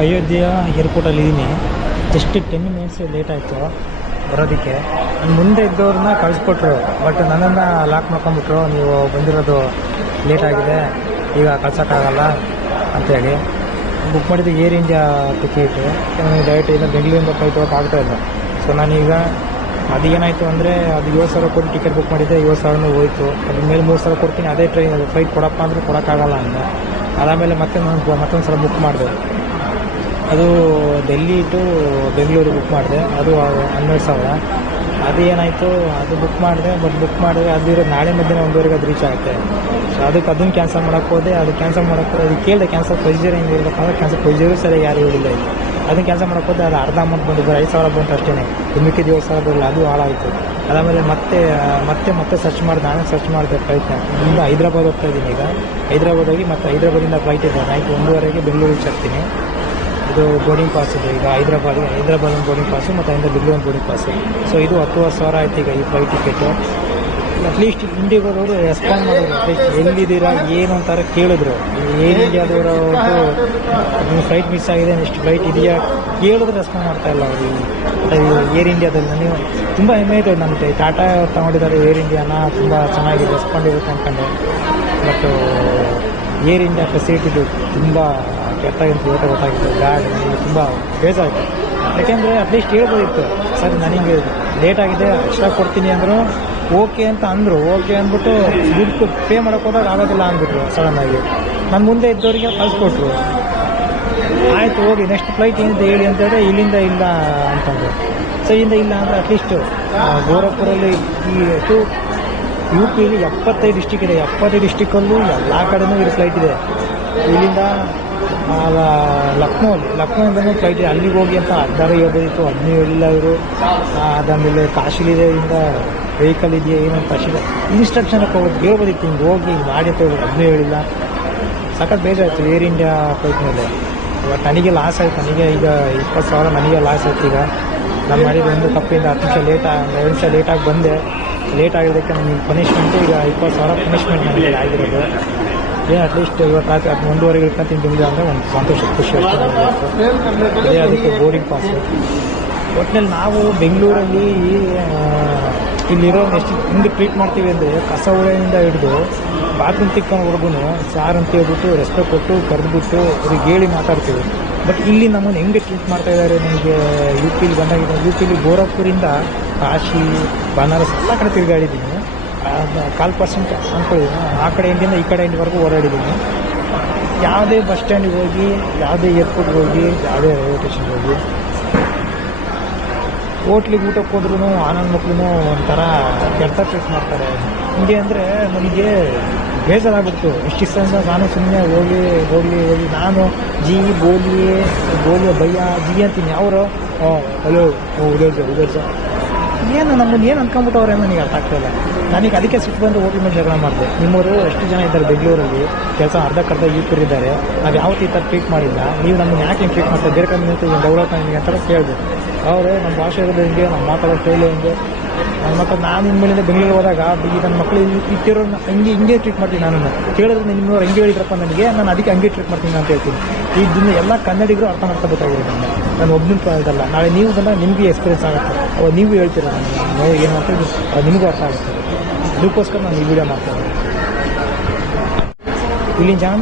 ಅಯೋಧ್ಯೆಯ ಏರ್ಪೋರ್ಟಲ್ಲಿ ಇದ್ದೀನಿ. Just 10 minutes late ಆಯಿತು ಬರೋದಕ್ಕೆ. ನನ್ನ ಮುಂದೆ ಇದ್ದವ್ರನ್ನ ಕಳಿಸ್ಕೊಟ್ರು, ಬಟ್ ನನ್ನನ್ನು ಲಾಕ್ ಮಾಡ್ಕೊಂಬಿಟ್ರು. ನೀವು ಬಂದಿರೋದು ಲೇಟ್ ಆಗಿದೆ, ಈಗ ಕಳ್ಸೋಕ್ಕಾಗಲ್ಲ ಅಂತೇಳಿ. ಬುಕ್ ಮಾಡಿದ್ದು ಏರ್ ಇಂಡಿಯಾ ಟಿಕೆಟು. ಡೈರೆಕ್ಟ್ ಇಲ್ಲ ಬೆಂಗಳೂರಿಂದ ಫ್ಲೈಟ್ ಹೋಗಕ್ಕೆ ಆಗ್ತಾಯಿಲ್ಲ. ಸೊ ನಾನೀಗ ಅದು ಏನಾಯಿತು ಅಂದರೆ, ಅದು 7,000 ಕೊಟ್ಟು ಟಿಕೆಟ್ ಬುಕ್ ಮಾಡಿದ್ದೆ, 7,000 ಹೋಯಿತು. ಅದ್ರ ಮೇಲೆ 3,000 ಕೊಡ್ತೀನಿ, ಅದೇ ಫ್ಲೈಟ್ ಕೊಡಪ್ಪ ಅಂದರೆ ಕೊಡೋಕ್ಕಾಗಲ್ಲ ಅಂದೆ. ಅದಾದಮೇಲೆ ಮತ್ತೆ ನಾನು ಮತ್ತೊಂದು ಸಲ ಬುಕ್ ಮಾಡಿದೆ. ಅದು ಡೆಲ್ಲಿ ಟು ಬೆಂಗಳೂರು ಬುಕ್ ಮಾಡಿದೆ, ಅದು 12,000. ಅದು ಏನಾಯಿತು, ಅದು ಬುಕ್ ಮಾಡಿದೆ. ಅದು ನಾಳೆ ಮಧ್ಯಾಹ್ನ 1:30ಗೆ ಅದು ರೀಚ್ ಆಗುತ್ತೆ. ಸೊ ಅದನ್ನು ಕ್ಯಾನ್ಸಲ್ ಮಾಡೋಕ್ಕೆ ಹೋದೆ. ಅದು ಕ್ಯಾನ್ಸಲ್ ಮಾಡೋಕ್ಕೆ ಅದು ಕೇಳಿದೆ, ಕ್ಯಾನ್ಸಲ್ ಪ್ರೊಸೀಜರ್ ಹೆಂಗೆ ಇರಬೇಕಂದ್ರೆ ಕ್ಯಾನ್ಸಲ್ ಪ್ರೊಸೀಜರು ಸರಿಯಾಗಿ ಯಾರು ಹೇಳಿಲ್ಲ ಇಲ್ಲಿ. ಅದನ್ನು ಕ್ಯಾನ್ಸಲ್ ಮಾಡೋಕ್ಕೆ ಹೋದೆ. ಅದು ಅರ್ಧ ಅಮೌಂಟ್ ಬಂದಿದ್ದು 5,000 ಬಂತು ಅಷ್ಟೇ. ಮಿಕ್ಕಿದ 7,000 ಬರಲ್ಲ, ಅದು ಹಾಳಾಯಿತು. ಅದಾದಮೇಲೆ ಮತ್ತೆ ಸರ್ಚ್ ಮಾಡಿದೆ. ನಾನೇ ಸರ್ಚ್ ಮಾಡಿದೆ ಫ್ಲೈಟ್ನ. ಇಲ್ಲಿಂದ ಹೈದ್ರಾಬಾದ್ ಹೋಗ್ತಾ ಇದ್ದೀನಿ ಈಗ. ಹೈದ್ರಾಬಾದ್ ಹೋಗಿ ಮತ್ತೆ ಹೈದ್ರಾಬಾದಿಂದ ಫ್ಲೈಟ್ ಇದೆ ನೈಟ್ 1:30ಗೆ ಬೆಂಗಳೂರು ರೀಚ್ ಆಗ್ತೀನಿ. ಇದು ಬೋರ್ಡಿಂಗ್ ಪಾಸ್ ಇದೆ ಈಗ ಹೈದ್ರಾಬಾದ್ ಬೋರ್ಡಿಂಗ್ ಪಾಸು ಮತ್ತು ಅಲ್ಲಿಂದ ಬೆಂಗಳೂರು ಬೋರ್ಡಿಂಗ್ ಪಾಸು. ಸೊ ಇದು 10,000 ಆಯ್ತು ಈಗ ಈ ಫ್ಲೈಟ್ ಟಿಕೆಟು. ಅಟ್ಲೀಸ್ಟ್ ಇಂಡಿಯಾದವರು ರೆಸ್ಪಾಂಡ್ ಮಾಡಿದ್ರು. ಅಟ್ಲೀಸ್ಟ್ ಎಲ್ಲಿದ್ದೀರಾ ಏನು ಅಂತಾರೆ ಕೇಳಿದ್ರು. ಏರ್ ಇಂಡಿಯಾದವರು ನಿಮ್ಮ ಫ್ಲೈಟ್ ಮಿಸ್ ಆಗಿದೆ, ನೆಕ್ಸ್ಟ್ ಫ್ಲೈಟ್ ಇದೆಯಾ ಕೇಳಿದ್ರೆ ರೆಸ್ಪಾಂಡ್ ಮಾಡ್ತಾಯಿಲ್ಲ ಅವರು. ಏರ್ ಇಂಡಿಯಾದಲ್ಲಿ ನನಗೆ ತುಂಬ ಹೆಮ್ಮೆ ಇದೆ. ನನ್ನ ಟಾಟಾ ತಗೊಂಡಿದ್ದಾರೆ ಏರ್ ಇಂಡಿಯಾನ, ತುಂಬ ಚೆನ್ನಾಗಿ ರೆಸ್ಪಾಂಡ್ ಇರುತ್ತೆ ಅಂದ್ಕೊಂಡೆ. ಬಟ್ ಏರ್ ಇಂಡಿಯಾ ಫೆಸಿಲಿಟಿದು ತುಂಬ ಕೆಟ್ಟಾಗಿತ್ತು, ಗೊತ್ತಾಗಿತ್ತು. ಬ್ಯಾಡ್, ನನಗೆ ತುಂಬ ಬೇಜಾಯಿತು. ಯಾಕೆಂದರೆ ಅಟ್ಲೀಸ್ಟ್ ಹೇಳ್ಬೋದಿತ್ತು, ಸರ್ ನನಗೆ ಲೇಟ್ ಆಗಿದೆ ಎಕ್ಸ್ಟ್ರಾ ಕೊಡ್ತೀನಿ ಅಂದರು. ಓಕೆ ಅಂತ ಅಂದರು. ಓಕೆ ಅಂದ್ಬಿಟ್ಟು ದುಡ್ಡು ಪೇ ಮಾಡೋಕ್ಕೆ ಹೋದಾಗ ಆಗೋದಿಲ್ಲ ಅಂದ್ಬಿಟ್ರು ಸಡನ್ನಾಗಿ. ನನ್ನ ಮುಂದೆ ಇದ್ದವರಿಗೆ ಕಳಿಸ್ಕೊಟ್ರು. ಆಯಿತು ಹೋಗಿ ನೆಕ್ಸ್ಟ್ ಫ್ಲೈಟ್ ಏನಿದೆ ಹೇಳಿ ಅಂತ ಹೇಳಿದ್ರೆ ಇಲ್ಲಿಂದ ಇಲ್ಲ ಅಂತಂದರು. ಸೊ ಇಲ್ಲಿಂದ ಇಲ್ಲ ಅಂದರೆ ಅಟ್ಲೀಸ್ಟ್ ಗೋರಖ್ಪುರಲ್ಲಿ ಯು ಪಿಲಿ 75 ಡಿಸ್ಟಿಕ್ ಇದೆ. 75 ಡಿಸ್ಟಿಕ್ಕಲ್ಲೂ ಎಲ್ಲ ಕಡೆನೂ ಇದು ಫ್ಲೈಟ್ ಇದೆ. ಇಲ್ಲಿಂದ ಲಕ್ನೋಯಿಂದನೂ ಫ್ಲೈಟ್ ಇದೆ. ಅಲ್ಲಿಗೆ ಹೋಗಿ ಅಂತ 16 ಹೇಳ್ಬೋದಿತ್ತು, 15 ಹೇಳಿಲ್ಲ ಇವರು. ಅದಾದಮೇಲೆ ಕಾಶಿಲಿದೆ, ಇಂದ ವೆಹಿಕಲ್ ಇದೆಯಾ ಏನಂತ ಅಷ್ಟಿದೆ ಇನ್ಸ್ಟ್ರಕ್ಷನಕ್ಕೆ ಹೋಗೋದು ಹೇಳ್ಬೋದಿತ್ತು, ಹಿಂಗೆ ಹೋಗಿ ಮಾಡಿ ಅಂತ ಹೇಳ್ಬೋದು. 15 ಹೇಳಿಲ್ಲ. ಸಖತ್ ಬೇಜಾಯಿತು ಏರ್ ಇಂಡಿಯಾ ಫ್ಲೈಟ್ ಮೇಲೆ. ಬಟ್ ನನಗೆ ಲಾಸ್ ಆಯಿತು. ನನಗೆ ಈಗ 20,000 ನನಗೆ ಲಾಸ್ ಆಯ್ತು. ಈಗ ನಾನು ಮಾಡಿದ ಒಂದು ತಪ್ಪಿಂದ 2 ನಿಮಿಷ ಲೇಟಾಗಿ ಬಂದೆ. ಲೇಟ್ ಆಗಿರೋದಕ್ಕೆ ನನಗೆ ಪನಿಷ್ಮೆಂಟು ಈಗ 20,000 ಪನಿಷ್ಮೆಂಟ್ ನನಗೆ ಆಗಿರೋದು. ಏನು ಅಟ್ಲೀಸ್ಟ್ ಇವತ್ತು ರಾತ್ರಿ 1:30ಗೆ ಇಟ್ಕೊಂತೀನಿ ತಿಂಗಳು ಅಂದರೆ ಒಂದು ಸಂತೋಷ ಖುಷಿ ಅಷ್ಟೇ. ಅದೇ ಅದಕ್ಕೆ ಬೋರ್ಡಿಂಗ್ ಪಾಸು. ಒಟ್ಟಿನಲ್ಲಿ ನಾವು ಬೆಂಗಳೂರಲ್ಲಿ ಇಲ್ಲಿರೋ ಎಷ್ಟು ಹಿಂಗೆ ಟ್ರೀಟ್ ಮಾಡ್ತೀವಿ ಅಂದರೆ, ಕಸ ಹೊಳೆಯಿಂದ ಹಿಡಿದು ಬಾತ್ರೂಮ್ ತಿಕ್ಕೊಂಡ್ವರೆಗೂ ಸಾರ್ ಅಂತ ಹೇಳ್ಬಿಟ್ಟು ರೆಸ್ಪೆಕ್ಟ್ ಕೊಟ್ಟು ಕರೆದ್ಬಿಟ್ಟು ಅವ್ರಿಗೆ ಹೇಳಿ ಮಾತಾಡ್ತೀವಿ. ಬಟ್ ಇಲ್ಲಿ ನಮ್ಮನ್ನು ಹೆಂಗೆ ಟ್ರೀಟ್ ಮಾಡ್ತಾಯಿದ್ದಾರೆ ನನಗೆ ಯು ಪಿಲಿ ಬಂದಾಗಿದೆ. ಯು ಪಿಲಿ ಗೋರಖ್ಪುರಿಂದ ಕಾಶಿ, ಬನಾರಸ್ ಎಲ್ಲ ಕಡೆ ತಿರುಗಾಡಿದ್ದೀನಿ. 4% ಅಂದ್ಕೊಂಡಿದ್ದೀನಿ. ಆ ಕಡೆ ಇಂಡಿಯಿಂದ ಈ ಕಡೆ ಇಂಡಿವರೆಗೂ ಓಡಾಡಿದ್ದೀನಿ. ಯಾವುದೇ ಬಸ್ ಸ್ಟ್ಯಾಂಡಿಗೆ ಹೋಗಿ, ಯಾವುದೇ ಏರ್ಪೋರ್ಟ್ಗೆ ಹೋಗಿ, ಯಾವುದೇ ರೈಲ್ವೆ ಸ್ಟೇಷನ್ಗೆ ಹೋಗಿ, ಹೋಟ್ಲಿಗೆ ಊಟಕ್ಕೆ ಹೋದ್ರೂ ಆನಂದ್ ಮಕ್ಕಳು ಒಂಥರ ಕೆಟ್ಟ ಟ್ರೀಟ್ ಮಾಡ್ತಾರೆ. ಹಿಂಗೆ ಅಂದರೆ ನನಗೆ ಬೇಜಾರಾಗ್ಬಿಡ್ತು. ಇಷ್ಟು ದಿವಸ ನಾನು ಸುಮ್ಮನೆ ಹೋಗಲಿ ನಾನು ಜಿ ಬೋಲಿಯೇ ಭಯ್ಯ ಜಿ ಅಂತೀನಿ. ಅವರು ಹಲೋ ಉದರ್ ಸರ್ ಏನು ನಮ್ಮನ್ನು ಏನು ಅಂದ್ಕೊಂಬಿಟ್ಟವ್ರೆ ನನಗೆ ಅರ್ಥ ಆಗ್ತಾಯಿಲ್ಲ. ನನಗೆ ಅದಕ್ಕೆ ಸಿಟ್ಟು ಬಂದು ಹೋಟ್ಲ್ ಮೇಲೆ ಜಗಳ ಮಾಡಿದೆ. ನಿಮ್ಮವರು ಎಷ್ಟು ಜನ ಇದ್ದಾರೆ ಬೆಂಗಳೂರಲ್ಲಿ, ಕೆಲಸ ಅರ್ಧಕ್ಕರ್ಧ ಯೂಪರಿದ್ದಾರೆ, ನಾವು ಯಾವತ್ತೂ ಈ ಥರ ಟ್ರೀಟ್ ಮಾಡಿಲ್ಲ, ನೀವು ನಮ್ಮನ್ನು ಯಾಕೆ ಹಿಂಗೆ ಟ್ರೀಟ್ ಮಾಡ್ತಾರೆ, ಬೇರೆ ಕಡೆ ನಿಂತು ಡೆವಲಪ್ ನಿಮಗೆ ಅಂತ ಕೇಳಿದೆ. ಅವರು ನಮ್ಮ ಭಾಷೆ ಇರೋದು ಹಿಂಗೆ, ನಮ್ಮ ಮಾತಾಡೋ ಸ್ಟೈಲು ಹಿಂಗೆ. ಮತ್ತು ನಾನು ಇನ್ಮೇಲಿಂದ ಬೆಂಗಳೂರಿಗೆ ಹೋದಾಗ ಈ ನನ್ನ ಮಕ್ಕಳು ಇಟ್ಟಿರೋ ಹಿಂಗೆ ಟ್ರೀಟ್ ಮಾಡ್ತೀನಿ. ನಾನು ಕೇಳಿದ್ರೆ ನಿಮ್ಮವ್ರು ಹಂಗೆ ಹೇಳಿದ್ರಪ್ಪ ನನಗೆ, ನಾನು ಅದಕ್ಕೆ ಹಂಗೆ ಟ್ರೀಟ್ ಮಾಡ್ತೀನಿ ಅಂತ ಹೇಳ್ತೀನಿ. ಇದನ್ನು ಎಲ್ಲ ಕನ್ನಡಿಗರು ಅರ್ಥ ಮಾಡ್ಕೋಬೇಕಾಗಿದೆ. ನಾನು ಒಬ್ಬನ ಇದಲ್ಲ, ನಾಳೆ ನೀವು ಬಂದಾಗ ನಿಮಗೆ ಎಕ್ಸ್ಪೀರಿಯನ್ಸ್ ಆಗುತ್ತೆ. ಅವಾಗ ನೀವು ಹೇಳ್ತೀರ ನನಗೆ ನೋವು ಏನು ಅಂತ, ಅದು ನಿಮಗೂ ಅರ್ಥ ಆಗುತ್ತೆ. ಅದಕ್ಕೋಸ್ಕರ ನಾನು ಈ ವಿಡಿಯೋ ಮಾಡ್ತೀನಿ. ಇಲ್ಲಿನ ಜನ